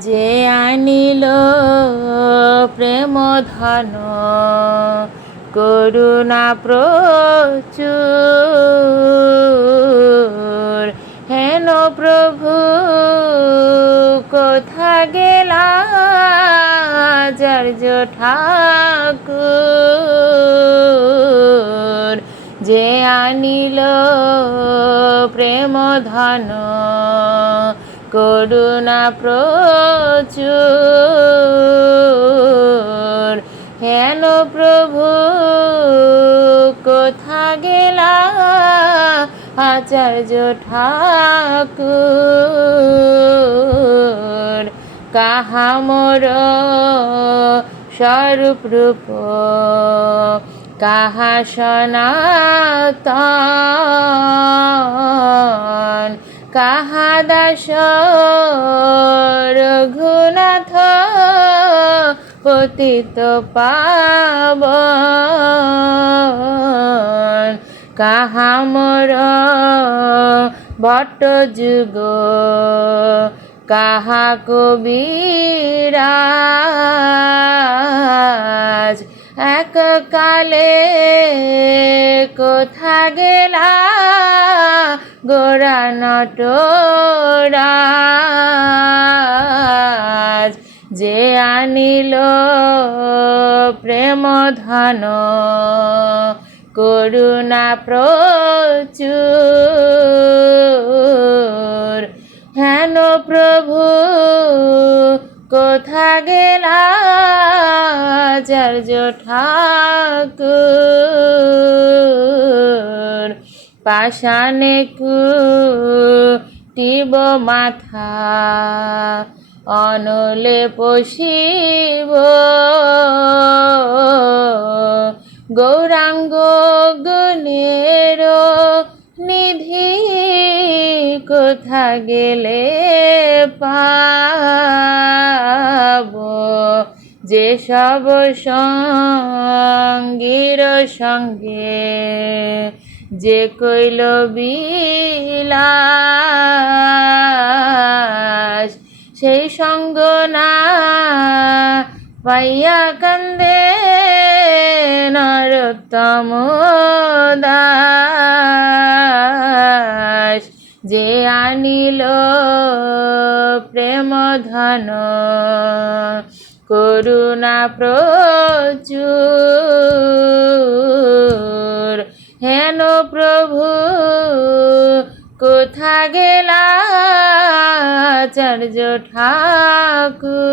যে আনিল প্রেম ধন করুণা প্রচুর। হেন প্রভু, কোথা গেলা আচার্য ঠাকুর যে আনিল প্রেম ধন করুণা প্রচুর। হেন প্রভু কোথা গেলা? আচার্য ঠাকুর কাহা মোর স্বরূপ রূপ কাহা সনাতন? কাহা দাস রঘুনাথ পতিত পাবন। কাহা মোর ভট্ট যুগ, কাহা কবিরাজ, এক কালে কোথা গেলা গোরা যে আনিল প্রেম ধন করুণা প্রচুর। হেন প্রভু কোথা গেলা আচার্য ঠাকুর পাষাণে কুটিব মাথা, অনলে পশিব। গৌরাঙ্গ গুণের নিধি কোথা গেলে পাব? যে সব সঙ্গীর সঙ্গে যে কইল বিলাস, সেই সঙ্গ না পাইয়া কান্দে নরোত্তম দাস। যে আনিল প্রেম ধন, করুণা প্রচুর। হেন প্রভু কোথা গেলা আচার্য ঠাকুর?